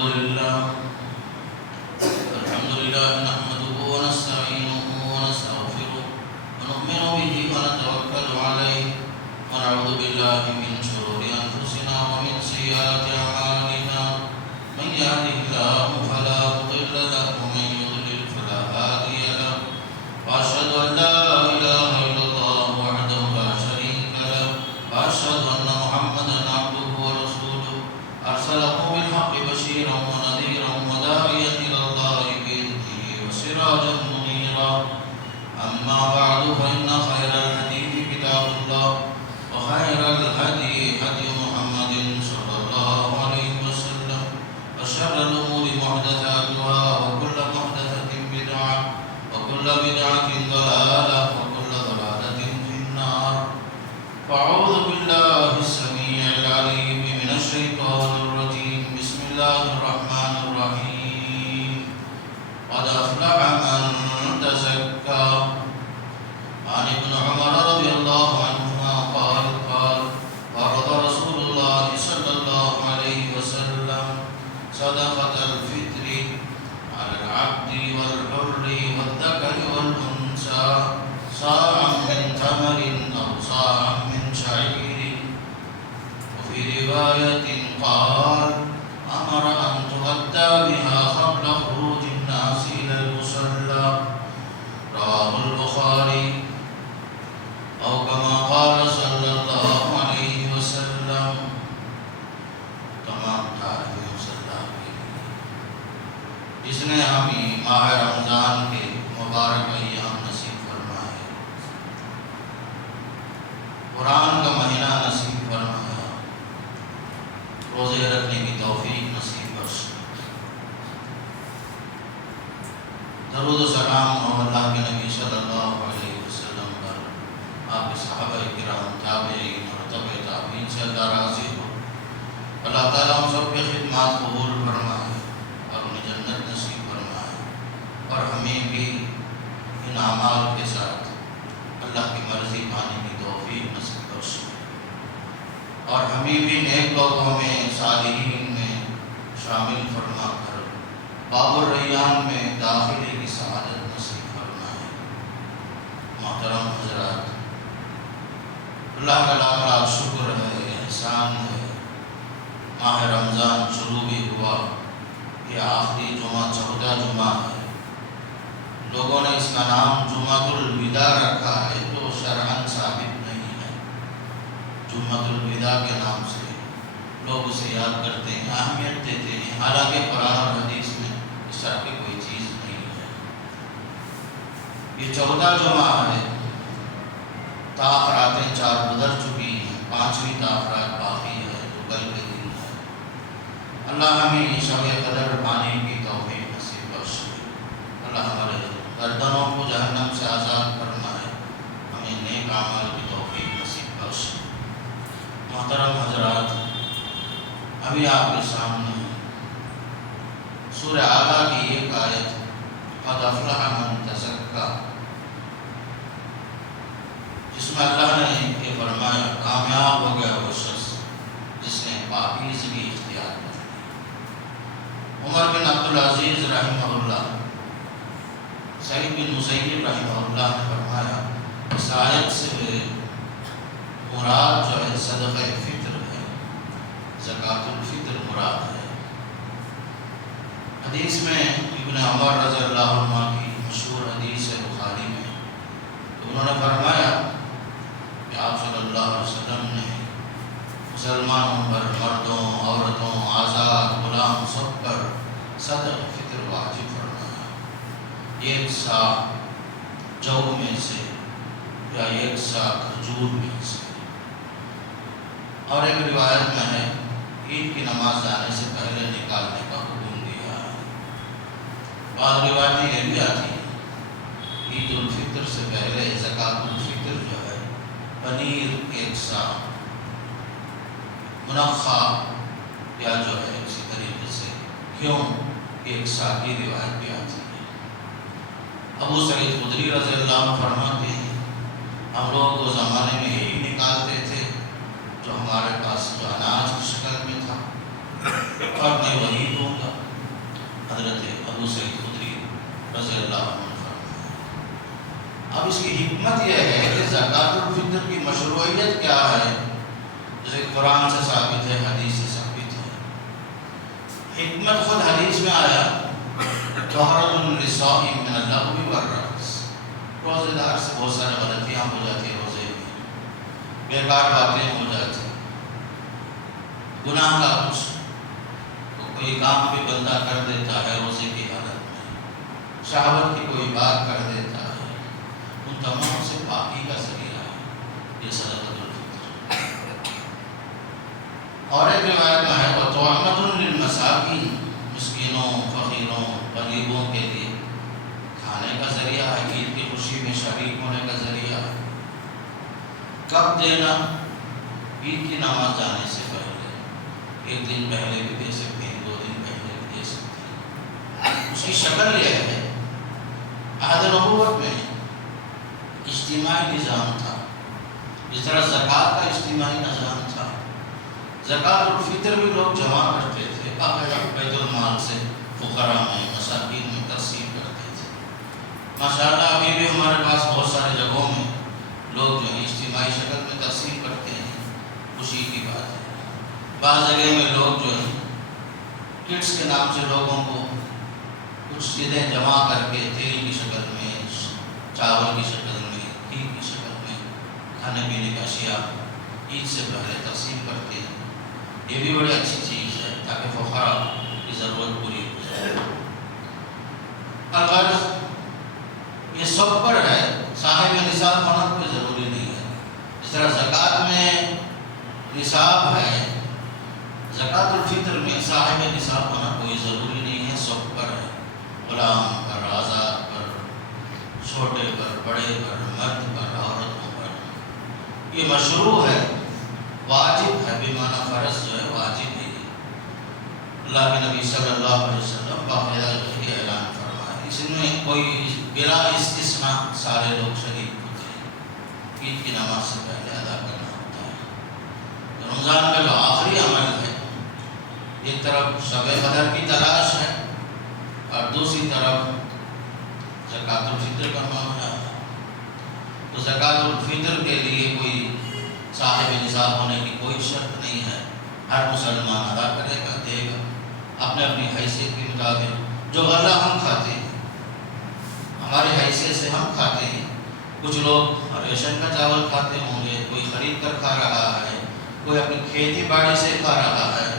الحمد لله نحمده ونستعينه ونستغفره ونؤمن به ونتوكل عليه ونعوذ بالله من شرور أنفسنا ومن سيئات أعمالنا من يهده الله فلا مضل له ومن يضلل فلا هادي له وأشهد أن لا إله إلا الله وحده لا شريك له وأشهد أن محمدا عبده ورسوله أرسله بالحق بشيرا ونذيرا وداعيا إلى الله بإذنه وسراجا منيرا أما بعد فإن خير الحديث كتاب الله وخير الهدي هدي محمد صلى الله عليه وسلم وشر الأمور محدثاتها وكل محدثة بدعة وكل بدعة ضلالة وكل ضلالة في النار فأعوذ بالله السميع العليم من الشيطان الرجيم بسم الله الرحمن الرحيم قد أفلح من تزكى عن ابن عمر رضي الله عنهما قال فرض رسول الله صلى الله عليه وسلم صدقة الفطر على العبد والحر والذكر والأنثى صاعا من تمر أو صاعا من شعير وفي رواية قال أمر أن تؤدى بها قبل خروج الناس إلى المصلى رواه البخاري أو كما قال صلى الله عليه وسلم تمام تعریف مصلی کے جس نے ہمیں ماہ رمضان کے مبارک ایام نصیب فرمائے قرآن کا مہینہ نصیب فرمایا روزے رکھنے کی توفیق نصیب بخش درود و سلام ہو اللہ کے نبی صلی اللہ علیہ وسلم پر آپ کے صحابہ کرام تابعین اور تبع تابعین سے اللہ راضی ہو اللہ تعالیٰ ہم سب کی خدمات قبول فرمائے اور انہیں جنت نصیب فرمائے اور ہمیں بھی ان اعمال کے ساتھ اللہ کی مرضی پانے کی توفیق نصیب بخش اور ہمیں بھی نیک لوگوں میں صالحین میں شامل فرما کر باب الریان میں داخلے کی سعادت نصیب فرمائے محترم حضرات اللہ کا لاکھ لاکھ شکر ہے احسان ہے ماہ رمضان شروع بھی ہوا یہ آخری جمعہ 14 جمعہ ہے لوگوں نے اس کا نام جمعۃ الوداع رکھا ہے جو شرعاً ثابت نہیں ہے جمعۃ الوداع کے نام سے لوگ اسے یاد کرتے ہیں اہمیت دیتے ہیں حالانکہ قرآن اور حدیث میں اس طرح کی کوئی چیز نہیں ہے یہ 14 جمعہ ہے تاخراتیں 4 گزر چکی ہیں 5ویں تاخرات باقی ہے جو کل کے دن ہے اللہ ہمیں شب قدر پانے کی توفیق نصیب بخش اللہ ہمارے گردنوں کو جہنم سے آزاد فرمائے ہمیں نیک اعمال کی توفیق نصیب بخش محترم حضرات ابھی آپ کے سامنے سورہ اعلیٰ کی ایک آیت قد افلح من تزکا جس میں اللہ نے یہ فرمایا کامیاب ہو گیا وہ شخص جس نے پاکیزگی اختیار کر لی عمر بن عبدالعزیز رحمہ اللہ سعید بن مسیب رحمہ اللہ نے فرمایا اس آیت سے مراد جو ہے صدقہ فطر ہے زکوٰۃ الفطر مراد ہے حدیث میں ابن عمر رضی اللہ عنہ کی مشہور حدیث ہے بخاری میں تو انہوں نے فرمایا کہ آپ صلی اللہ علیہ وسلم نے مسلمانوں پر مردوں عورتوں آزاد غلام سب پر صدقہ فطر واجب فرمایا 1 سا جو میں سے یا 1 سا کھجور میں سے اور ایک روایت میں ہے عید کی نماز جانے سے پہلے نکالنے کا حکم دیا ہے بعض روایتیں یہ بھی آتی ہیں عید الفطر سے پہلے زکوٰۃ الفطر جو ہے پنیر 1 سا منخا یا جو ہے اسی طریقے سے گیہوں 1 سا کی روایت بھی آتی ہے ابو سعید خدری رضی اللہ عنہ فرماتے ہیں ہم لوگ اس زمانے میں یہی نکالتے تھے جو ہمارے پاس جو اناج کی شکل میں تھا اور میں وہی دوں گا حضرت ابو سعید خدری رضی اللہ عنہ فرمایا۔ اب اس کی حکمت یہ ہے کہ زکوٰۃ الفطر کی مشروعیت کیا ہے، جیسے قرآن سے ثابت ہے، حدیث سے ثابت ہے۔ حکمت خود حدیث میں آیا، طہارۃ للصائم من اللغو والرفث، روزے دار سے بہت سارے غلطیاں ہو جاتی ہیں، روزے میں بیکار باتیں ہو جاتی ہیں، گناہ کا کچھ کوئی کام بھی بندہ کر دیتا ہے روزے کی حالت میں، شہوت کی کوئی بات کر دیتا ہے، ان تمام سے پاکی کا ذریعہ ہے یہ صدقۃ الفطر۔ اور ایک روایت میں ہے وَطُعَمَةٌ لِلْمَسَاكِينِ، مسکینوں، فقیروں، غریبوں کے لیے کھانے کا ذریعہ ہے، عید کی خوشی میں شریک ہونے کا ذریعہ ہے۔ کب دینا؟ عید کی نماز جانے سے پہلے، ایک دن پہلے بھی دے سکتے ہیں، 2 دن پہلے بھی دے سکتے ہیں۔ اس کی شکل یہ ہے، عہد نبوت میں اجتماعی نظام تھا، جس طرح زکوٰۃ کا اجتماعی نظام تھا، زکوٰۃ الفطر بھی لوگ جمع کرتے تھے، باقاعدہ بیت المال سے فقراء میں، مساکین میں تقسیم کرتے تھے۔ ماشاءاللہ ابھی بھی ہمارے پاس بہت سارے جگہوں میں لوگ جو ہیں اجتماعی شکل میں تقسیم کرتے ہیں، خوشی کی بات ہے۔ بعض جگہ میں لوگ جو ہیں کٹس کے نام سے لوگوں کو کچھ چیزیں جمع کر کے تیل کی شکل میں، چاول کی شکل میں، گھی کی شکل میں کھانے پینے کی اشیاء عید سے پہلے تقسیم کرتے ہیں۔ یہ بھی بڑی اچھی چیز ہے تاکہ فقراء کی ضرورت پوری ہو جائے۔ الغرض یہ سب پر ہے، صاحب نصاب ہونا کوئی ضروری نہیں ہے۔ جس طرح زکوٰۃ میں نصاب ہے، زکوٰۃ الفطر میں صاحب نصاب ہونا کوئی ضروری نہیں ہے، سب پر ہے، غلام پر، آزاد پر، چھوٹے پر، بڑے پر، مرد پر، عورتوں پر۔ یہ مشروع ہے، واجب ہے، بمعنی فرض جو ہے واجب ہے۔ اللہ کے نبی صلی اللہ علیہ وسلم باقاعدہ یہ اعلان فرمایا، اس میں کوئی بلا استثناء سارے لوگ شریک ہوتے ہیں، عید کی نماز سے پہلے ادا کرنا ہوتا ہے۔ رمضان کا جو آخری عمل ہے، ایک طرف شب قدر کی تلاش ہے اور دوسری طرف زکوٰۃ الفطر کا معاملہ ہے۔ تو زکوٰۃ الفطر کے لیے کوئی صاحب نصاب ہونے کی کوئی شرط نہیں ہے، ہر مسلمان ادا کرے گا، دے گا اپنے اپنی حیثیت کے مطابق۔ جو غلہ ہم کھاتے ہیں، ہماری حیثیت سے ہم کھاتے ہیں، کچھ لوگ ریشن کا چاول کھاتے ہوں گے، کوئی خرید کر کھا رہا ہے، کوئی اپنی کھیتی باڑی سے کھا رہا ہے،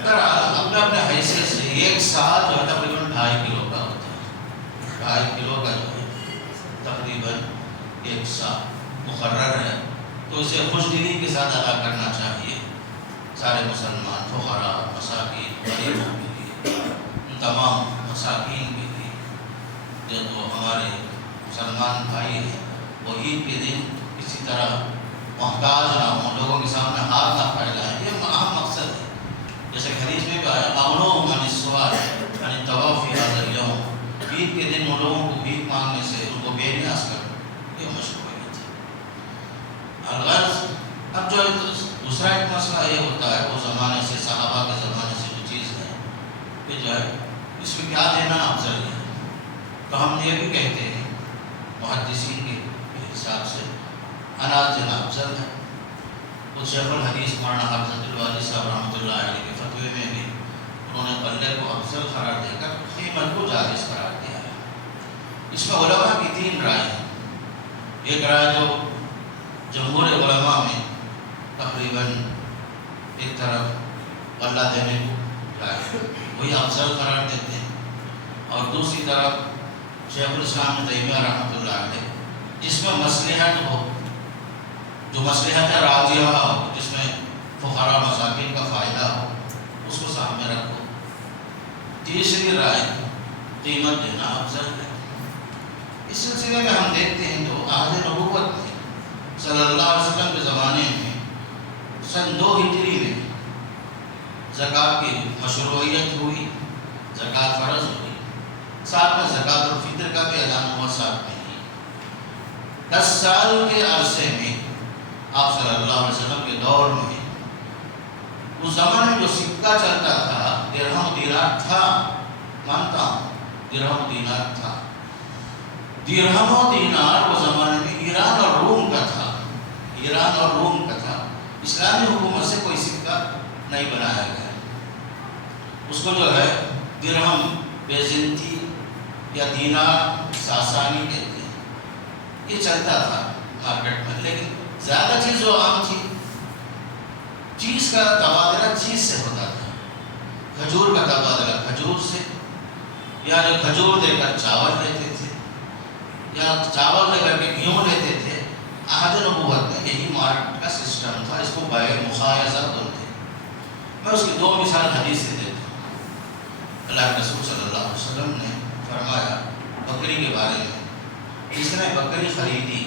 اپنے اپنے حیثیت سے ایک ساتھ جو ہے تقریباً 2.5 کلو کا ہوتا ہے، 2.5 کلو کا جو ہے تقریباً ایک ساتھ مقرر ہے، تو اسے خوش دلی کے ساتھ ادا کرنا چاہیے سارے مسلمان، فقراء، مساکین، غریبوں کے لیے، ان تمام مساکین کے لیے جو تو ہمارے مسلمان بھائی ہیں، وہ عید کے دن کسی طرح محتاج نہ ہوں، لوگوں کے سامنے ہاتھ نہ پھیلائیں، یہ اہم مقصد ہے۔ جیسے حدیث میں بھی آیا اغنوہم عن السؤال عن الطواف فی ھذا اليوم، عید کے دن ان لوگوں کو بھیک مانگنے سے ان کو بے نیاز کر، یہ مشروعیت ہے۔ الغرض اب جو دوسرا ایک مسئلہ یہ ہوتا ہے، وہ زمانے سے، صحابہ کے زمانے سے جو چیز ہے کہ جو ہے اس میں کیا دینا افضل ہے، تو ہم یہ بھی کہتے ہیں محدثین کے حساب سے اناج دینا افضل ہے۔ تو شیخ الحدیث مولانا حافظ الوادی صاحب رحمۃ اللہ علیہ کے فتوے میں بھی انہوں نے غلے کو افضل قرار دے کر قیمت کو جائز قرار دیا ہے۔ اس میں علماء کی 3 رائے ہیں۔ ایک رائے جو جمہور علماء میں تقریباً ایک طرف غلہ دینے کو رائے وہی افضل قرار دیتے ہیں، اور دوسری طرف شیخ الاسلام ابن تیمیہ رحمۃ اللہ علیہ، جس میں مصلحت ہو، جو مصلحت راجحہ ہو، جس میں فقراء مساکین کا فائدہ ہو، اس کو سامنے رکھو۔ تیسری رائے قیمت دینا افضل ہے۔ اس سلسلے میں ہم دیکھتے ہیں تو عہد نبوت میں صلی اللہ علیہ وسلم کے زمانے میں سن 2 ہجری میں زکوٰۃ کی مشروعیت ہوئی، زکوٰۃ فرض ہوئی، ساتھ میں زکوٰۃ الفطر کا بھی اعلان ہوا ساتھ میں ہی۔ 10 سال کے عرصے میں آپ صلی اللہ علیہ وسلم کے دور میں اس زمانے میں جو سکہ چلتا تھا، درہم دینار تھا، مانتا ہوں درہم و دینار تھا. درہم و دینار وہ زمانے میں ایران اور روم کا تھا. ایران اور روم کا تھا. اسلامی حکومت سے کوئی سکہ نہیں بنایا گیا. اس کو جو ہے درہم بیزنطی یا دینار ساسانی کہتے ہیں. یہ چلتا تھا مارکیٹ میں. لیکن زیادہ چیز جو عام تھی, چیز کا تبادلہ چیز سے ہوتا تھا. کھجور کا تبادلہ کھجور سے, یا جو کھجور دے کر چاول لیتے تھے, یا چاول دے کر کے گیہوں لیتے تھے. عہد نبوت میں یہی مارکیٹ کا سسٹم تھا. اس کو بائع مخایضہ بولتے ہیں. میں اس کی 2 مثال حدیث سے دیتا ہوں. اللہ کے رسول صلی اللہ علیہ وسلم نے فرمایا بکری کے بارے میں, جس نے بکری خریدی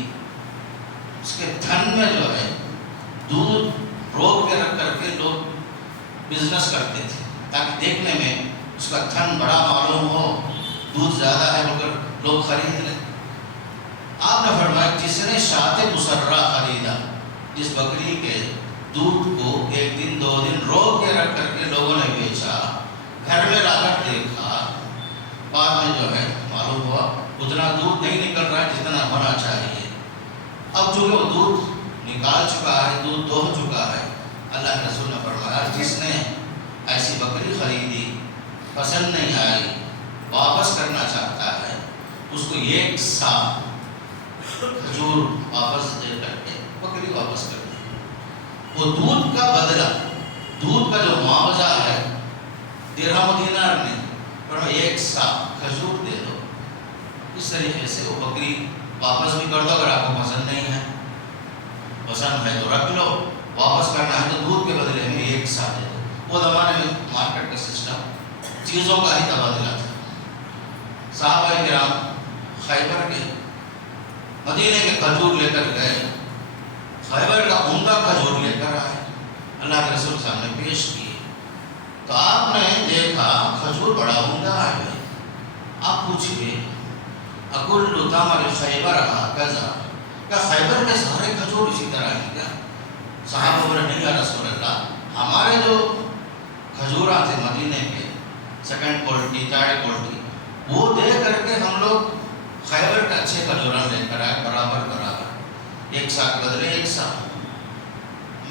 اس کے تھن میں جو ہے دودھ روک کے رکھ کر کے لوگ بزنس کرتے تھے تاکہ دیکھنے میں اس کا تھن بڑا معلوم ہو, دودھ زیادہ ہے بول کر لوگ خرید لیں. آپ نے فرمایا جس نے شاۃ مسرہ خریدا, جس بکری کے دودھ کو 1 دن 2 دن روک کے رکھ کر کے لوگوں نے بیچا, گھر میں لا کر دیکھا, بعد میں جو ہے معلوم ہوا اتنا دودھ نہیں نکل رہا ہے جتنا ہونا چاہیے. اب چونکہ وہ دودھ نکال چکا ہے, دودھ دوہ چکا ہے, اللہ کے رسول نے فرمایا جس نے ایسی بکری خریدی, پسند نہیں آئی, واپس کرنا چاہتا ہے, اس کو 1 سا کھجور واپس دے کر کے بکری واپس کر دی. وہ دودھ کا بدلہ, دودھ کا جو معاوضہ ہے درہم و دینار میں, پر 1 سا کھجور دے دو. اس طریقے سے وہ بکری واپس بھی کر دو. اگر آپ کو پسند نہیں ہے, پسند ہے تو رکھ لو, واپس کرنا ہے تو دودھ کے بدلے میں 1 سا دے دو. وہ زمانے میں مارکیٹ کا سسٹم چیزوں کا ہی تبادلہ تھا. صحابہ کرام خیبر کے مدینے کے کھجور لے کر گئے, خیبر کا عمدہ کھجور لے کر آئے, اللہ کے رسول صاحب نے پیش کیے. تو آپ نے دیکھا کھجور بڑا عمدہ ہے بھائی. آپ پوچھئے اکل تمر خیبر ہکذا, کیا خیبر کے سارے کھجور اسی طرح ہیں کیا؟ صحابہ بولے نہیں یا رسول اللہ, ہمارے جو کھجورات تھے مدینے کے 2nd کوالٹی 3rd کوالٹی, وہ دے کر کے ہم لوگ خیبر کے اچھے کھجوران لے کر آئے, برابر برابر, 1 سا کے بدلے 1 سا.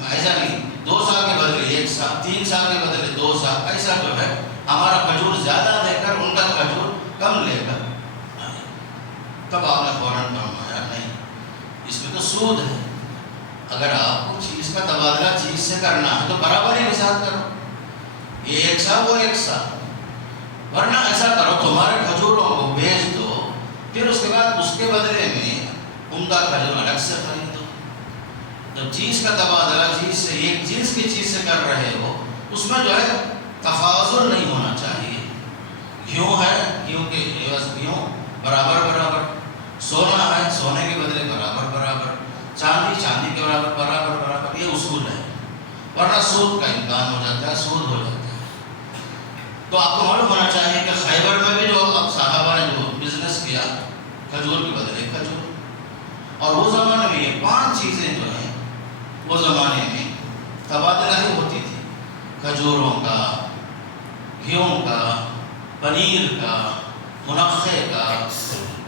ایسا نہیں 2 سا کے بدلے 1 سا, 3 سا کے بدلے 2 سا, ایسا جو ہے ہمارا کھجور زیادہ دے کر ان کا کھجور کم لے کر. تب آپ نے فوراً فرمایا نہیں, اس میں تو سود ہے. اگر آپ کو چیز کا تبادلہ چیز سے کرنا ہے تو برابری کے ساتھ کرو, یہ 1 سا وہ 1 سا. ورنہ ایسا کرو تمہارے کھجوروں کو بیچ دو, پھر اس کے بعد اس کے بدلے میں عمدہ کھجور الگ سے خریدو. جب چیز کا تبادلہ چیز سے, ایک چیز کی چیز سے کر رہے ہو, اس میں جو ہے تفاضل نہیں ہونا چاہیے. گیہوں ہے گیہوں کے عوض گیہوں برابر برابر, سونا ہے سونے کے بدلے برابر برابر, چاندی چاندی کے برابر برابر برابر. یہ اصول ہے, ورنہ سود کا امکان ہو جاتا ہے, سود ہو جاتا ہے. تو آپ کو معلوم ہونا چاہیے کہ خیبر میں بھی جو اب صحابہ نے جو بزنس کیا کھجور کے بدلے کھجور, اور وہ زمانے میں یہ 5 چیزیں جو ہیں وہ زمانے میں تبادلہ ہی ہوتی تھی. کھجوروں کا, گیہوں کا, پنیر کا, منقے کا,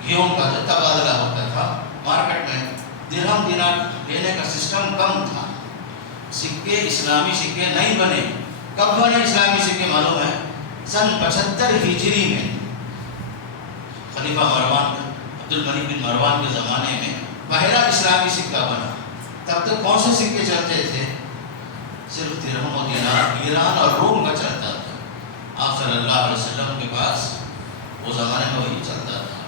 گیہوں کا جو تبادلہ ہوتا تھا مارکیٹ میں. درہم دینار لینے کا سسٹم کم تھا. سکے اسلامی سکے نہیں بنے. کب بنے اسلامی سکے معلوم ہے؟ سن 75 ہجری میں خلیفہ مروان عبد الملک بن مروان کے زمانے میں پہلا اسلامی سکہ بنا. تب تک کون سے سکے چلتے تھے؟ صرف درہم و دینار ایران اور روم کا چلتا تھا. آپ صلی اللہ علیہ وسلم کے پاس وہ زمانے میں وہی چلتا تھا.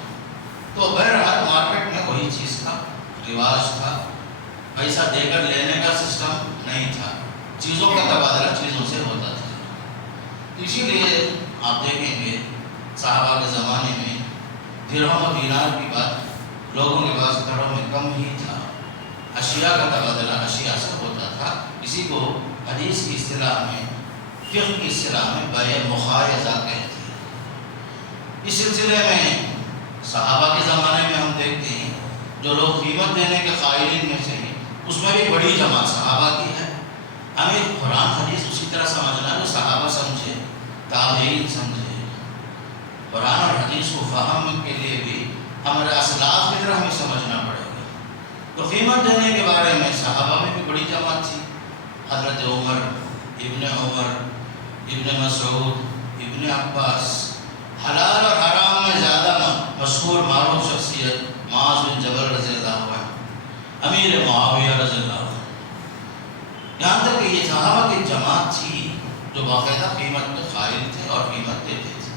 تو بہرحال مارکیٹ میں وہی چیز کا رواج تھا. پیسہ دے کر لینے کا سسٹم نہیں تھا, چیزوں کا تبادلہ چیزوں سے ہوتا تھا. اسی لیے آپ دیکھیں گے صحابہ کے زمانے میں درہم و دینار کی بات لوگوں کے پاس گھروں میں کم ہی تھا. اشیاء کا تبادلہ اشیاء سے ہوتا تھا. اسی کو حدیث کی اصطلاح میں, فقہ کی اصطلاح میں بائع مخایضہ کہتے ہیں. اس سلسلے میں صحابہ کے زمانے میں ہم دیکھتے ہیں جو لوگ قیمت دینے کے قائلین میں سے ہیں, اس میں بھی بڑی جماعت صحابہ کی ہے. ہمیں قرآن حدیث اسی طرح سمجھنا جو صحابہ سمجھے, تابعین سمجھے, قرآن اور حدیث کو فہم کے لیے بھی ہمارے اسلاف کی طرح ہمیں سمجھنا پڑے گا۔ تو قیمت دینے کے بارے میں صحابہ میں بھی بڑی جماعت تھی۔ حضرت عمر، ابن مسعود، ابن عباس، حلال اور حرام میں زیادہ مشہور معروف شخصیت معاذ بن جبل رضی اللہ عنہ، امیر معاویہ رضی اللہ عنہ، یہاں تک کہ یہ صحابہ کی جماعت تھی جو باقاعدہ قیمت کے قائل تھے اور قیمت دیتے تھے۔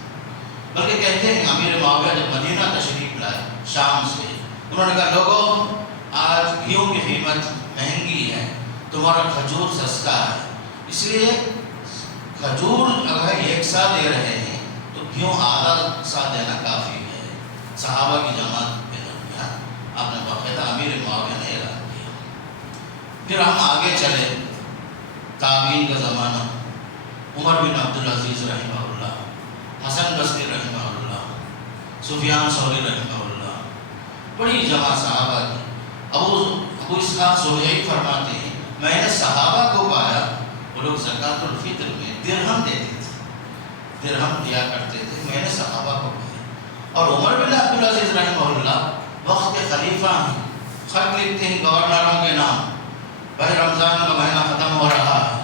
بلکہ کہتے ہیں امیر معاویہ جب مدینہ تشریف لائے شام سے، انہوں نے کہا لوگوں آج گھیوں کی قیمت مہنگی ہے، تمہارا کھجور سستا ہے، اس لیے کھجور اگر ایک سا دے رہے ہیں تو گھیوں آدھا سا دینا کافی ہے۔ صحابہ کی جماعت کے درمیان آپ نے باقاعدہ امیر معاویہ نے اعلان کیا۔ پھر ہم آگے چلے، تابعین کا زمانہ، عمر بن عبدالعزیز رحمہ اللہ، حسن بصری رحمہ اللہ، سفیان ثوری رحمہ اللہ، بڑی جماعت صحابہ کی۔ ابو اسحاق زہری فرماتے ہیں میں نے صحابہ کو پایا وہ لوگ زکوٰۃ الفطر میں درہم دیتے تھے، درہم دیا کرتے تھے، میں نے صحابہ کو پایا۔ اور عمر بن عبدالعزیز رحمہ اللہ وقت کے خلیفہ ہیں، خط لکھتے ہیں گورنروں کے نام، بھائی رمضان کا مہینہ ختم ہو رہا ہے،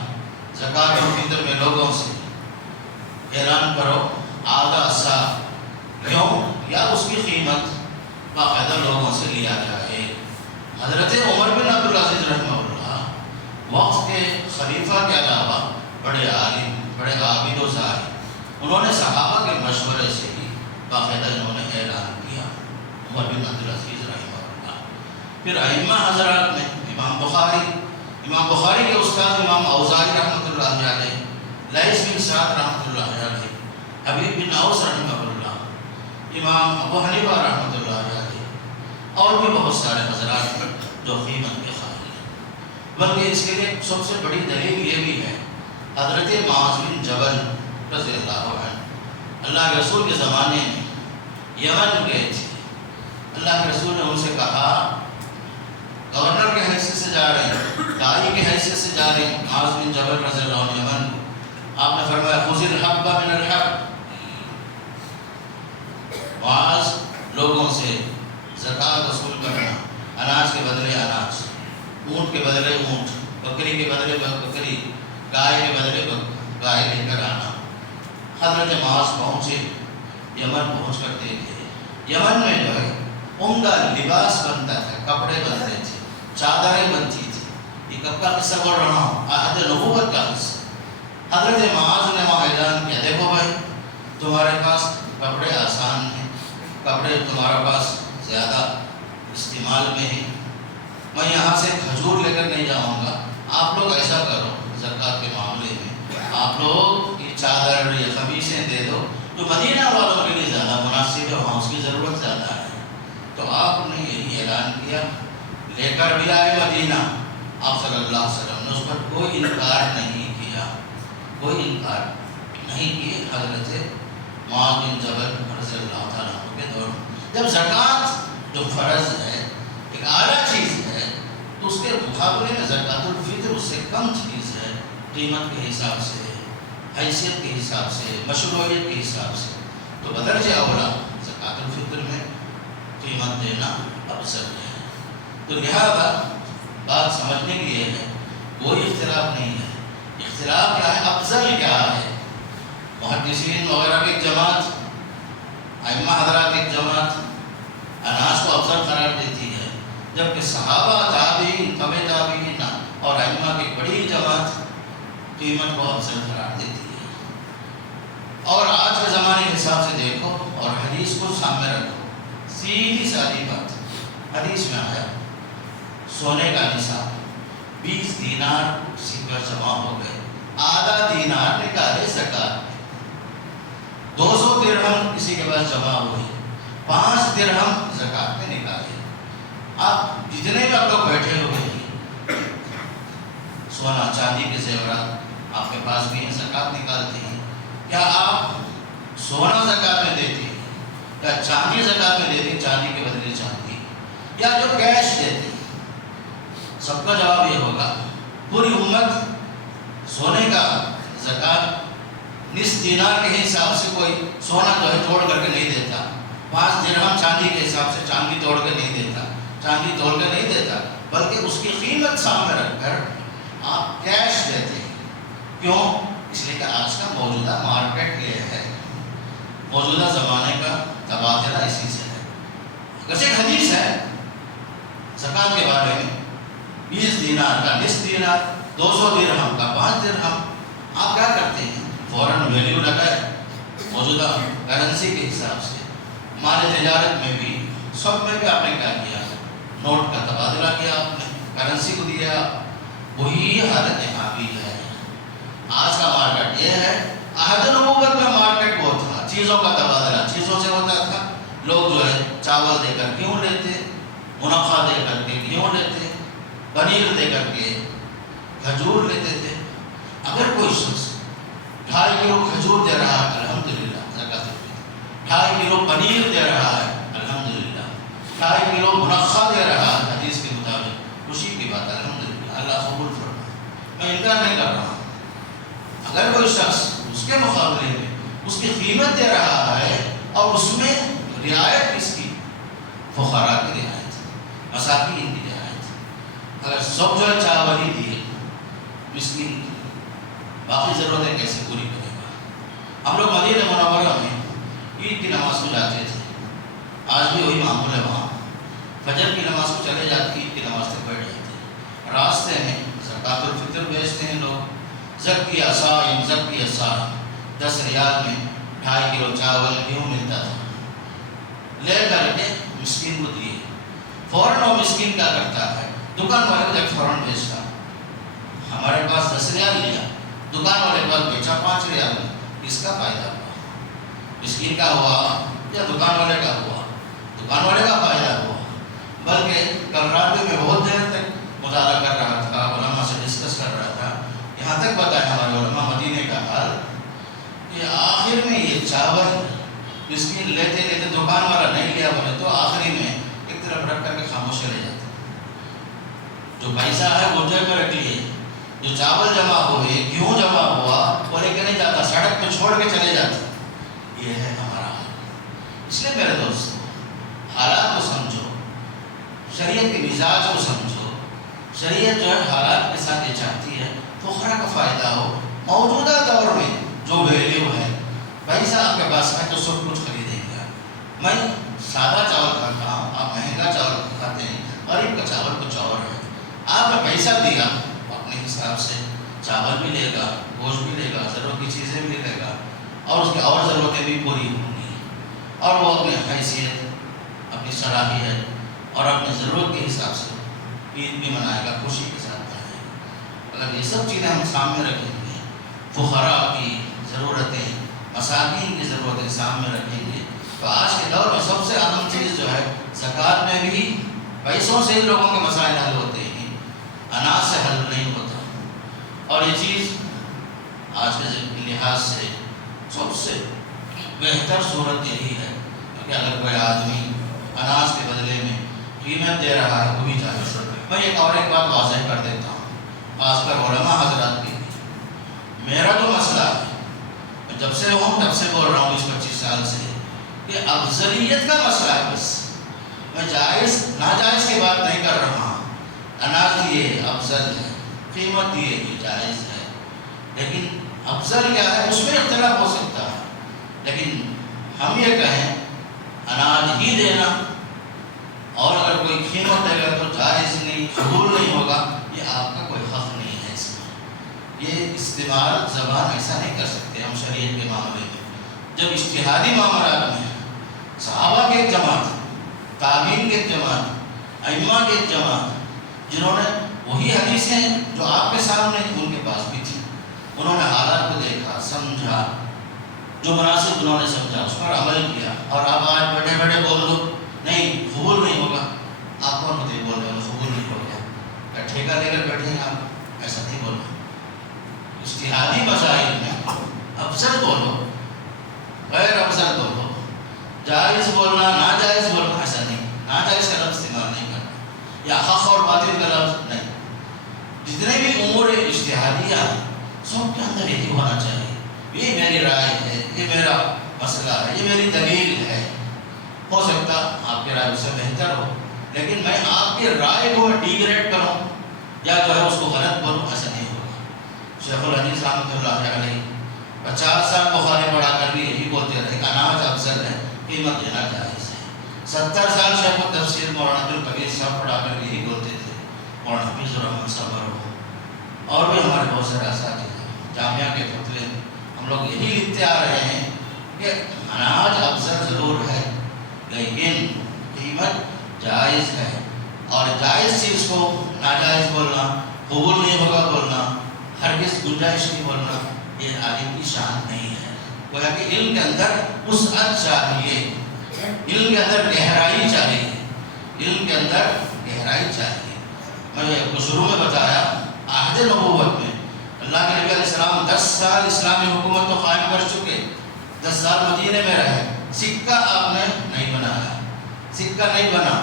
زکوٰۃ الفطر میں لوگوں سے اعلان کرو آدھا سا گھیوں یا اس کی قیمت باقاعدہ لوگوں سے لیا جائے۔ حضرت عمر بن عبدالعزیز رحمہ اللہ وقت کے خلیفہ کے علاوہ بڑے عالم، بڑے عابد و زاہد، انہوں نے صحابہ کے مشورے سے ہی باقاعدہ انہوں نے اعلان کیا، عمر بن عبدالعزیز رحمہ اللہ۔ پھر ائمہ حضرات میں امام بخاری کے استاد امام اوزاعی رحمۃ اللہ علیہ، لیث بن سعد رحمۃ اللہ علیہ، حبیب بن اوس رحمہ اللہ، امام ابو حنیفہ رحمۃ اللہ علیہ، اور بھی بہت سارے حضرات جو قیمت کے قائل ہیں۔ بلکہ اس کے لیے سب سے بڑی دلیل یہ بھی ہے، حضرت معاذ بن جبل رضی اللہ عنہ اللہ کے رسول کے زمانے میں یمن گئے تھے۔ اللہ کے رسول نے ان سے کہا گورنر کے حیثیت سے جا رہے ہیں، داعی کے حیثیت سے جا رہے ہیں معاذ بن جبل رضی اللہ عنہ یمن، آپ نے فرمایا خذ الحب من الحب، معاذ لوگوں سے زکوٰۃ وصول کرنا، اناج کے بدلے اناج، اونٹ کے بدلے اونٹ، بکری کے بدلے بکری، گائے کے بدلے گائے لے کر آنا۔ حضرت معاذ پہنچے، یمن پہنچ کر دیکھے یمن میں جو ہے عمدہ لباس بنتا تھا، کپڑے بنتے تھے، چادریں بنتی تھی۔ یہ کب کا قصہ بول رہا ہوں؟ عہد نبوت کا قصہ۔ حضرت معاذ نے وہاں اعلان کیا دیکھو بھائی تمہارے پاس کپڑے آسان ہیں، کپڑے تمہارے پاس زیادہ استعمال میں ہیں، میں یہاں سے کھجور لے کر نہیں جاؤں گا، آپ لوگ ایسا کرو زکوٰۃ کے معاملے میں آپ لوگ یہ چادر یا قمیصیں دے دو جو مدینہ والوں کے لیے زیادہ مناسب ہے، وہاں اس کی ضرورت زیادہ ہے۔ تو آپ نے یہی اعلان کیا، لے کر بھی آئے مدینہ، آپ صلی اللہ علیہ وسلم نے اس پر کوئی انکار نہیں کیا، کوئی انکار نہیں کیے۔ حضرت معاذ بن جبل رضی اللہ تعالیٰ عنہ کے دور میں جب زکوٰۃ جو فرض ہے ایک اعلیٰ چیز ہے تو اس کے مقابلے میں زکوٰۃ الفطر اس سے کم چیز ہے، قیمت کے حساب سے، حیثیت کے حساب سے، مشروعیت کے حساب سے، تو بدرجہ اولا زکوٰۃ الفطر میں قیمت دینا افضل ہے۔ تو لہذا بات سمجھنے کی یہ ہے کوئی اختلاف نہیں ہے، اختلاف کیا ہے، افضل کیا ہے۔ محدثین وغیرہ کی ایک جماعت، ائمہ حضرات کی ایک جماعت اناج کو افضل قرار دیتی ہے، جبکہ صحابہ، تابعین، تبع تابعین اور ائمہ کی بڑی جماعت قیمت کو افضل قرار دیتی ہے۔ اور آج کے زمانے کے حساب سے دیکھو اور حدیث کو سامنے رکھو، سیدھی سادی بات حدیث میں آیا سونے کا نصاب 20 دینار کسی پر جمع ہو گئے، آدھا دینار نکالے زکوٰۃ میں، 200 درہم کسی کے پاس جمع ہوئے، 5 درہم زکوٰۃ میں نکالے۔ آپ جتنے بھی آپ لوگ بیٹھے ہوئے ہیں، سونا چاندی کے زیورات آپ کے پاس بھی ہیں، زکوٰۃ نکالتے ہیں، کیا آپ سونا زکوٰۃ میں دیتے ہیں یا چاندی زکوٰۃ میں دیتے ہیں، چاندی کے بدلے چاندی، یا جو کیش دیتے ہیں؟ سب کا جواب یہ ہوگا پوری امت سونے کا زکوٰۃ نصف دینار کے حساب سے کوئی سونا جو ہے توڑ کر کے نہیں دیتا، 5 درہم چاندی کے حساب سے چاندی توڑ کے نہیں دیتا، چاندی توڑ کے نہیں دیتا، بلکہ اس کی قیمت سامنے رکھ کر آپ کیش دیتے ہیں۔ کیوں؟ اس لیے کہ آج کا موجودہ مارکیٹ یہ ہے، موجودہ زمانے کا تبادلہ اسی سے ہے۔ اگرچہ ایک حدیث ہے زکوٰۃ کے بارے میں، 20 دینار کا نصف دینار، 200 درہم کا 5 درہم۔ آپ کیا کرتے ہیں؟ فوراً ویلیو لگائے موجودہ کرنسی کے حساب سے۔ مال تجارت میں بھی سب میں بھی آپ نے کیا کیا؟ نوٹ کا تبادلہ کیا، آپ نے کرنسی کو دیا۔ وہی حالت یہاں بھی ہے۔ آج کا مارکیٹ یہ ہے، عہد نبوت میں مارکیٹ وہ تھا، چیزوں کا تبادلہ چیزوں سے ہوتا تھا۔ لوگ جو ہے چاول دے کر گیہوں لیتے، منافع دے کر کے گیہوں لیتے، پنیر دے کر کے کھجور لیتے تھے۔ اگر کوئی شخص 2.5 کلو کھجور دے رہا ہے، الحمدللہ زکوٰۃ الفطر، 2.5 کلو پنیر دے رہا ہے، الحمدللہ 2.5 کلو منافع دے رہا ہے، حدیث کے مطابق، خوشی کی بات ہے، الحمدللہ، اللہ قبول فرمائے، میں انکار نہیں کر رہا ہوں۔ اگر کوئی شخص اس کے مقابلے میں اس کی قیمت دے رہا ہے اور اس میں رعایت کس کی؟ فقراء کی رعایت، مساکین کی رعایت۔ اگر سب جو ہے چاول ہی دیے مسکین کی، باقی ضرورتیں کیسے پوری کرے گا؟ ہم لوگ مدینہ منورہ میں عید کی نماز کو جاتے تھے، آج بھی وہی معمول ہے وہاں۔ فجر کی نماز کو چلے جاتے، عید کی نماز تک بیٹھ جاتے، راستے میں زکوٰۃ الفطر بیچتے ہیں لوگ، زکی عصائم، زکی عصائم، 10 ریال میں 2.5 کلو چاول گیہوں ملتا تھا، لے کر کے مسکین کو دیے۔ فوراً وہ مسکین کیا کرتا ہے؟ دکان والے کو جب فوراً بیچتا، ہمارے پاس 10 ریال لیا، دکان والے کے پاس بیچا 5 ریال میں، کس کا فائدہ ہوا؟ مسکین کا ہوا یا دکان والے کا ہوا؟ دکان والے کا فائدہ ہوا۔ بلکہ کل رات میں بہت دیر تک مطالعہ کر رہا تھا، علماء سے ڈسکس کر رہا تھا، یہاں تک بتایا ہمارے علماء مدینے کا حال کہ آخر میں یہ چاول مسکین لیتے لیتے دکان والا نہیں لیا بولے تو آخری میں ایک طرف رکھ کر کے خاموش چلے جاتے، جو پیسہ ہے وہ جیب میں رکھ لیے، جو چاول جمع ہوئے، گیہوں جمع ہوا وہ لے کے نہیں جاتا، سڑک پہ چھوڑ کے چلے جاتے۔ یہ ہے ہمارا حال۔ اس لیے میرے دوست حالات کو سمجھو، شریعت کے مزاج کو سمجھو۔ شریعت جو ہے حالات کے ساتھ یہ چاہتی ہے فقراء کا فائدہ ہو۔ موجودہ دور میں جو ویلیو ہے، پیسہ آپ کے پاس ہے تو سب کچھ خریدیں گے۔ میں سادہ چاول کھاتا ہوں، آپ مہنگا چاول کھاتے ہیں، غریب کا چاول کچھ اور ہے۔ آپ نے پیسہ دیا، اپنے حساب سے چاول بھی لے گا، گوشت بھی لے گا، ضرورت کی چیزیں بھی لے گا، اور اس کی اور ضرورتیں بھی پوری ہوں گی، اور وہ اپنی حیثیت، اپنی صلاحیت اور اپنی ضرورت کے حساب سے عید بھی منائے گا، خوشی کے ساتھ منائے گا۔ اگر یہ سب چیزیں ہم سامنے رکھیں گے، فقراء کی ضرورتیں، مساکین کی ضرورتیں سامنے رکھیں گے، تو آج کے دور میں سب سے اہم چیز جو ہے، زکوٰۃ میں بھی پیسوں سے ہی لوگوں کے مسائل حل ہوتے ہیں، اناج سے حل نہیں ہوتا۔ اور یہ چیز آج کے لحاظ سے سب سے بہتر صورت یہی ہے کہ اگر کوئی آدمی اناج کے بدلے میں قیمت دے رہا ہے وہ بھی چاہیے۔ میں ایک بات واضح کر دیتا ہوں، خاص کر علماء حضرات کے لیے، میرا جو مسئلہ ہے، میں جب سے ہوں تب سے بول رہا ہوں، 20-25 سال سے، کہ افضلیت کا مسئلہ ہے۔ بس میں جائز ناجائز کی بات نہیں کر رہا ہوں، اناج دیے افضل ہے، قیمت دیے یہ جائز ہے، لیکن افضل کیا ہے اس میں اختلاف ہو سکتا ہے، لیکن ہم یہ کہیں اناج ہی دینا، اور اگر کوئی قیمت دے گا تو جائز نہیں، قبول نہیں ہوگا، یہ آپ کا کوئی حق نہیں ہے۔ اس میں یہ استعمال زبان ایسا نہیں کر سکتے ہم شریعت کے معاملے میں۔ جب اجتہادی معاملات میں صحابہ کے ایک جماعت، تابعین کے ایک جماعت، ائمہ کے ایک جماعت، جنہوں نے وہی حدیثیں جو آپ کے سامنے ان کے پاس بھی تھی، انہوں نے حالات کو دیکھا، سمجھا، جو مناسب انہوں نے سمجھا، اس پر عمل کیا، اور آپ آج بیٹھے بیٹھے بول دو نہیں قبول نہیں ہوگا، آپ کون ہوتے بول رہے ہو قبول نہیں ہوگا؟ کیا ٹھیکہ لے کر بیٹھے ہیں آپ؟ ایسا نہیں بولنا۔ اجتہادی مسائل میں افضل بولو، غیر افضل بولو، جائز بولنا، ناجائز بولنا، ایسا نہیں، ناجائز کا لفظ استعمال نہیں کرنا، یا حق اور باطل کا لفظ نہیں۔ جتنے بھی امور اجتہادیہ ہیں سب کے اندر یہی ہونا چاہیے، یہ میری رائے ہے، یہ میرا مسئلہ ہے، یہ میری دلیل ہے. ہو سکتا آپ کی رائے اس سے بہتر ہو، لیکن میں آپ کی رائے کو ڈیگریڈ کروں یا جو ہے اس کو غلط بولوں، ایسا نہیں ہوگا. شیخ الحدیث رحمۃ اللہ علیہ 50 سال بخاری پڑھا کر بھی یہی بولتے رہے کہ اناج افضل ہے، قیمت دینا جائز ہے. 70 سال شیخ التفسیر مولانا عبدالقدیر صاحب پڑھا کر یہی بولتے تھے. مولانا حفیظ الرحمن صاحب اور بھی ہمارے بہت سارے اساتذہ جامعہ کے فتوے ہم لوگ یہی لکھتے آ رہے ہیں کہ اناج افضل ضرور ہے لیکن قیمت جائز ہے، اور جائز چیز کو ناجائز بولنا، قبول نہیں ہوگا بولنا، ہرگز گنجائش نہیں بولنا، یہ عالم کی شان نہیں ہے. گویا کہ علم کے اندر وسعت چاہیے، علم کے اندر گہرائی چاہیے، علم کے اندر گہرائی چاہیے. میں کو شروع میں بتایا عہد نبوت میں اللہ کے نبی علیہ السلام 10 سال اسلامی حکومت تو قائم کر چکے، 10 سال مدینے میں رہے، سکہ آپ نے نہیں بنایا، سکہ نہیں بنا.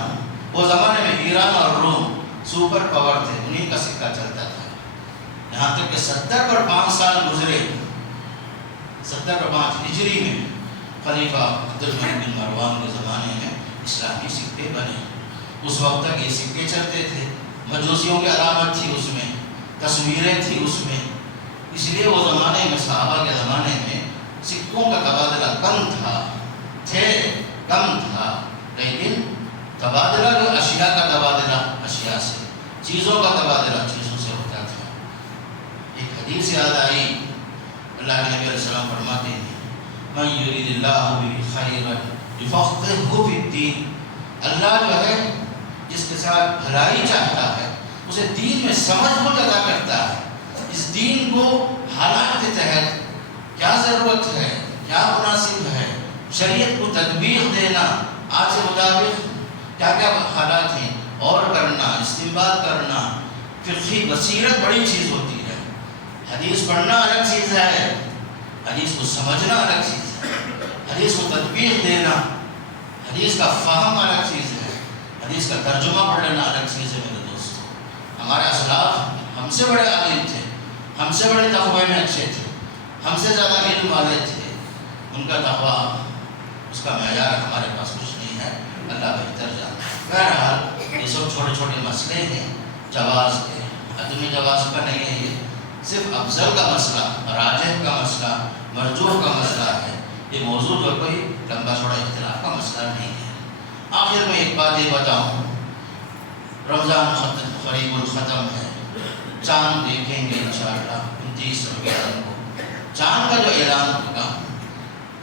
وہ زمانے میں ایران اور روم سپر پاور تھے، انہیں کا سکہ چلتا تھا. یہاں تک کہ 70 پر 5 سال گزرے، 70 پر 5 ہجری میں خلیفہ عبدالملک بن مروان کے زمانے میں اسلامی سکے بنے. اس وقت تک یہ سکے چلتے تھے، مجوسیوں کی علامت تھی اس میں، تصویریں تھی اس میں. اس لیے وہ زمانے میں صحابہ کے زمانے میں سکوں کا تبادلہ کم تھا، لیکن تبادلہ جو اشیاء کا تبادلہ اشیاء سے، چیزوں کا تبادلہ چیزوں سے ہوتا تھا. ایک حدیث یاد آئی، اللہ کے نبی علیہ السلام فرماتے ہیں من یرید اللہ بہ خیرا یفقہہ فی الدین. اللہ جو ہے جس کے ساتھ بھلائی چاہتا ہے اسے دین میں سمجھ کو عطا کرتا ہے. اس دین کو حالات کے تحت کیا ضرورت ہے، کیا مناسب ہے، شریعت کو تطبیق دینا، آج کے مطابق کیا کیا حالات ہیں، اور کرنا، استنباط کرنا. فقہی بصیرت بڑی چیز ہوتی ہے. حدیث پڑھنا الگ چیز ہے، حدیث کو سمجھنا الگ چیز ہے، حدیث کو تطبیق دینا، حدیث کا فہم الگ چیز ہے، حدیث کا ترجمہ پڑھ لینا الگ چیز ہے. میرے دوستوں، ہمارے اسلاف ہم سے بڑے عالم تھے، ہم سے بڑے تقوی میں اچھے تھے، ہم سے زیادہ علم والے تھے. ان کا تقوی، اس کا معیار ہمارے پاس کچھ نہیں ہے، اللہ بہتر جانتا ہے. بہرحال یہ سب چھوٹے چھوٹے مسئلے ہیں جواز کے، عدم جواز کا نہیں ہے، یہ صرف افضل کا مسئلہ، راجح کا مسئلہ، مرجوح کا مسئلہ ہے. یہ موضوع جو کوئی لمبا چوڑا اختلاف کا مسئلہ نہیں ہے. آخر میں ایک بات یہ بتاؤں، رمضان قریب الختم ہے، چاند دیکھیں گے انشاءاللہ 29 رمضان کو. چاند کا جو اعلان ہوگا،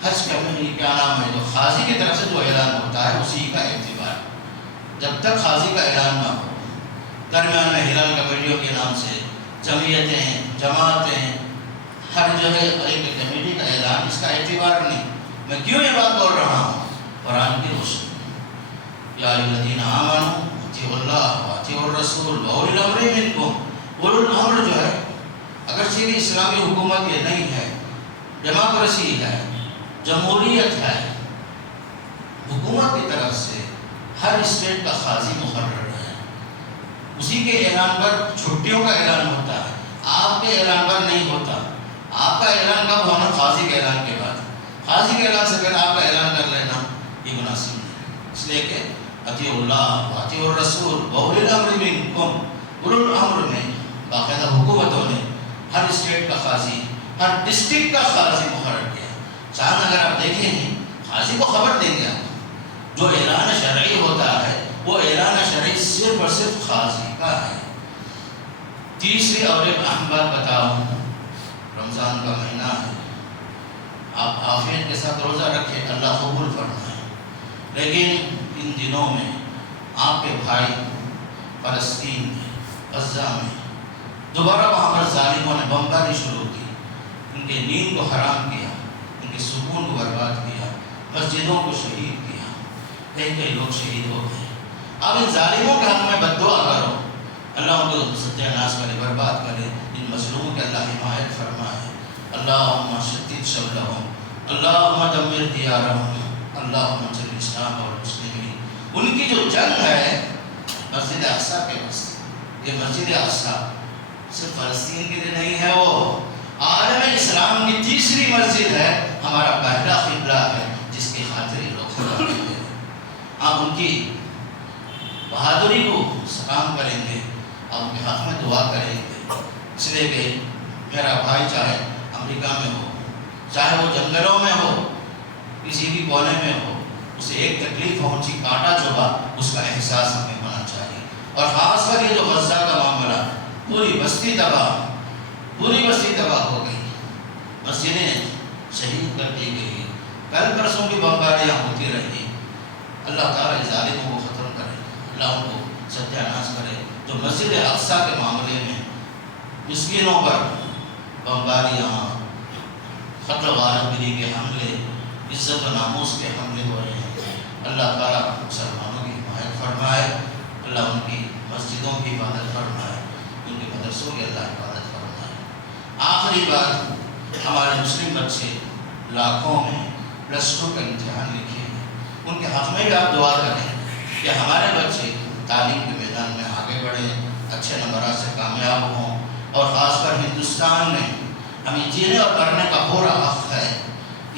حج کمیٹی کیا نام ہے، جو قاضی کی طرف سے جو اعلان ہوتا ہے اسی کا اعتبار. جب تک قاضی کا اعلان نہ ہو، درمیان میں ہلال کمیٹیوں کے نام سے جمعیتیں، جماعتیں، ہر جو ہے ایک کمیٹی کا اعلان، اس کا اعتبار نہیں. میں کیوں یہ بات بول رہا ہوں؟ قرآن کی روشنی، یا ایھا الذین آمنوا اطیعوا اللہ واطیعوا الرسول واولی الامر منکم. اولو الامر جو ہے، اگرچہ یہ اسلامی حکومت یہ نہیں ہے، ڈیموکریسی ہے، جمہوریت ہے، حکومت کی طرف سے ہر اسٹیٹ کا قاضی مقرر ہے، اسی کے اعلان پر چھٹیوں کا اعلان ہوتا ہے، آپ کے اعلان پر نہیں ہوتا. آپ کا اعلان کب ہونا؟ قاضی کے اعلان کے بعد. قاضی کے اعلان سے پہلے آپ کا اعلان کر لینا یہ مناسب نہیں، اس لیے کہ اطیعوا اللہ واطیعوا الرسول واولی الامر منکم. اولو الامر میں باقاعدہ حکومتوں نے ہر اسٹیٹ کا قاضی، ہر ڈسٹرکٹ کا قاضی مقرر کیا. چاند اگر آپ دیکھیں گے، قاضی کو خبر دیں گے. جو اعلان شرعی ہوتا ہے وہ اعلان شرعی صرف اور صرف قاضی کا ہے. تیسری اور ایک اہم بات بتاؤں، رمضان کا مہینہ ہے، آپ عافیت کے ساتھ روزہ رکھیں، اللہ قبول فرمائے. لیکن ان دنوں میں آپ کے بھائی فلسطین میں، غزہ میں دوبارہ وہاں پر ظالموں نے بمباری شروع کی، ان کے نیند کو حرام کیا، ان کے سکون کو برباد کیا، مسجدوں کو شہید کیا، کئی لوگ شہید ہو گئے. اب ان ظالموں کے حق میں بد دعا کرو، اللہ ان کو ستیہ ناش کرے، برباد کرے. ان مظلوموں کے اللہ حمایت فرمائے. اللہم شدد شملہم، اللہم دمر دیارہم، اللہم انصر الاسلام والمسلمین. ان کی جو جنگ ہے مسجد اقصیٰ کے واسطے، یہ مسجد اقصیٰ صرف فلسطین کے لیے نہیں ہے، وہ عالم اسلام کی تیسری مسجد ہے، ہمارا پہلا قبلہ ہے جس کی خاطر یہ لوگ کھڑے ہیں۔ آپ ان کی بہادری کو سلام کریں گے، آپ ان کے حق میں دعا کریں گے، اس لیے کہ میرا بھائی چاہے امریکہ میں ہو، چاہے وہ جنگلوں میں ہو، کسی بھی کونے میں ہو، اسے ایک تکلیف پہنچی، کانٹا چبھا، اس کا احساس ہمیں ہونا چاہیے۔ اور خاص کر یہ جو غزہ کا معاملہ، پوری بستی تباہ ہو گئی، مسجدیں شہید کر دی گئی، کل پرسوں کی بمباریاں ہوتی رہی۔ اللہ تعالیٰ اس ظالموں کو ختم کرے، اللہ ان کو ستیہ ناش کرے۔ جو مسجد اقصیٰ کے معاملے میں مسکینوں پر بمباریاں، قتل و غارت گری کے حملے، عزت و ناموس کے حملے ہو رہے ہیں، اللہ تعالیٰ مسلمانوں کی حمایت فرمائے، اللہ ان کی مسجدوں کی حفاظت فرمائے، ان کے مدرسوں کی اللہ حفاظت فرمائے۔ آخری بات، ہمارے مسلم بچے لاکھوں میں +2 کا امتحان لکھے ہیں، ان کے حق میں بھی آپ دعا کریں کہ ہمارے بچے تعلیم کے میدان میں آگے بڑھیں، اچھے نمبرات سے کامیاب ہوں، اور خاص کر ہندوستان میں ہمیں جینے اور مرنے کا پورا حق ہے۔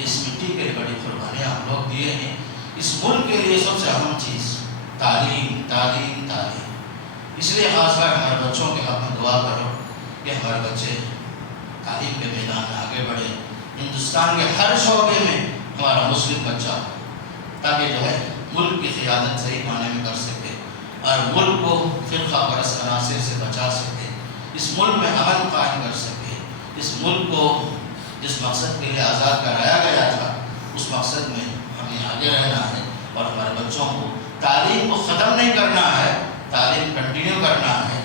اس مٹی کے لیے بڑی قربانیاں ہم لوگ دیے ہیں، اس ملک کے لیے سب سے اہم چیز تعلیم، تعلیم، تعلیم۔ اس لیے خاص کر ہمارے بچوں کے حق میں دعا کرو کہ ہمارے بچے تعلیم کے میدان میں آگے بڑھے، ہندوستان کے ہر شعبے میں ہمارا مسلم بچہ ہو، تاکہ جو ہے ملک کی قیادت صحیح معنی میں کر سکے اور ملک کو فرقہ پرست عناصر سے بچا سکے، اس ملک میں امن قائم کر سکے، اس ملک کو جس مقصد کے لیے آزاد کرایا گیا تھا اس مقصد میں ہمیں آگے رہنا ہے، اور ہمارے بچوں کو تعلیم کو ختم نہیں کرنا ہے، تعلیم کنٹینیو کرنا ہے،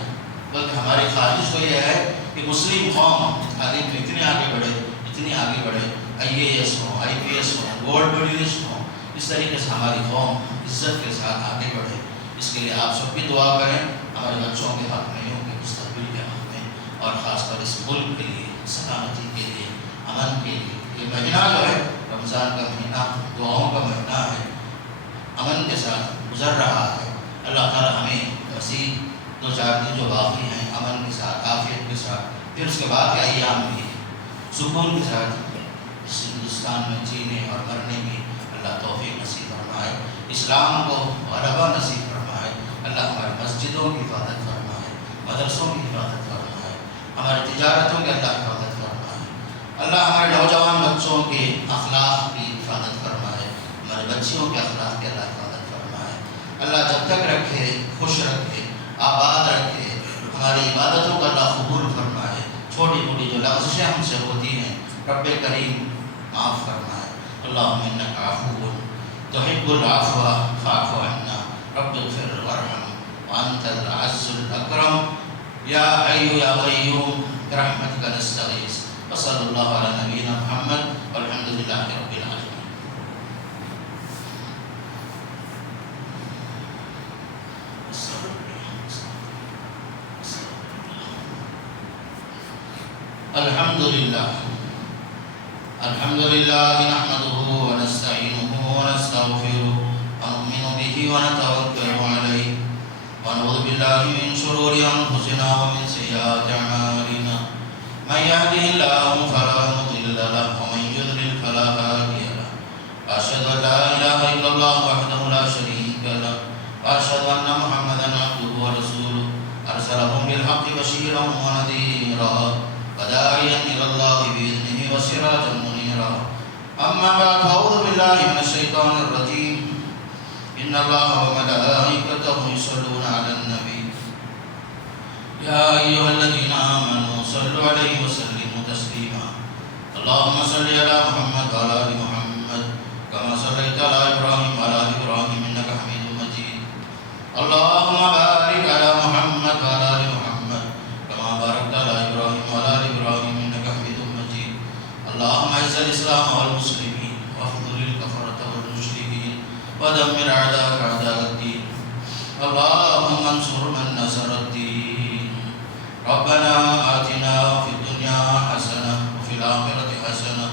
بلکہ ہماری خواہش تو یہ ہے کہ مسلم قوم تعلیم میں اتنی آگے بڑھے، اتنی آگے بڑھے، IAS ہوں، IPS ہوں، گولڈ میڈلسٹ ہوں، اس طریقے سے ہماری قوم عزت کے ساتھ آگے بڑھے۔ اس کے لیے آپ سب بھی دعا کریں، ہمارے بچوں کے حق میں، ان کے مستقبل کے حق میں، اور خاص کر اس ملک کے لیے، سلامتی کے لیے، امن کے لیے۔ یہ مہینہ جو ہے رمضان کا مہینہ دعاؤں کا مہینہ ہے، امن کے ساتھ گزر رہا ہے۔ اللہ تعالیٰ ہمیں مزید 2-4 دن جو باقی ہیں امن کے ساتھ، عافیت کے ساتھ، پھر اس کے بعد کے ایام بھی سکون کے ساتھ اس ہندوستان میں جینے اور مرنے کی اللہ توفیق نصیب فرمائے، اسلام کو غلبہ نصیب فرمائے، اللہ ہماری مسجدوں کی حفاظت فرمائے، مدرسوں کی حفاظت فرمائے، ہماری تجارتوں کی اللہ حفاظت فرمائے، اللہ ہمارے نوجوان بچوں کے اخلاق کی حفاظت فرمائے، ہمارے بچیوں کے اخلاق کی اللہ حفاظت فرمائے، اللہ جب تک رکھے، خوش رکھے، آباد رکھے، ہماری عبادتوں کا اللہ قبول فرمائے، چھوٹی موٹی جو لغزشیں ہم سے ہوتی ہیں رب کریم معاف فرمائے۔ اللہم انک عفو تحب العفو فاعف عنا رب اغفر وارحم وانت العز الاکرم یا حی یا قیوم برحمتک نستغیث وصلی اللہ علی نبینا محمد والحمد للہ رب العالمین۔ الحمد لله نحمده ونستعينه ونستغفره ونؤمن به ونتوكل عليه ونعوذ بالله من شرور أنفسنا ومن سيئات أعمالنا من يهده الله فلا مضل له ومن يضلل فلا هادي له وأشهد أن لا إله إلا الله وحده لا شريك له وأشهد أن محمدا عبده ورسوله أرسله بالحق بشيرا ونذيرا وداعيا إلى الله بإذنه وسراجا منيرا أما بعد فأعوذ بالله من الشيطان الرجيم إن الله وملائكته يصلون على النبي يا أيها الذين آمنوا صلوا عليه وسلموا تسليما اللهم صل على محمد وعلى آل محمد كما صليت على إبراهيم وعلى آل إبراهيم إنك حميد مجيد اللهم بارك على محمد وعلى آل محمد كما باركت على إبراهيم وعلى آل إبراهيم إنك حميد مجيد اللهم أعز الإسلام والمسلمين واخذل الكفرة والمشركين ودمر أعداءك أعداء الدين اللهم انصر من نصر الدين ربنا آتنا في الدنيا حسنة وفي الآخرة حسنة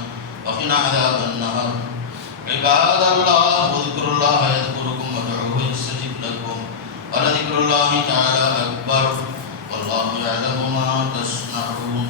وقنا عذاب النار عباد الله اذكروا الله يذكركم وادعوه يستجب لكم ولذكر الله تعالى أكبر والله يعلم ما تصنعون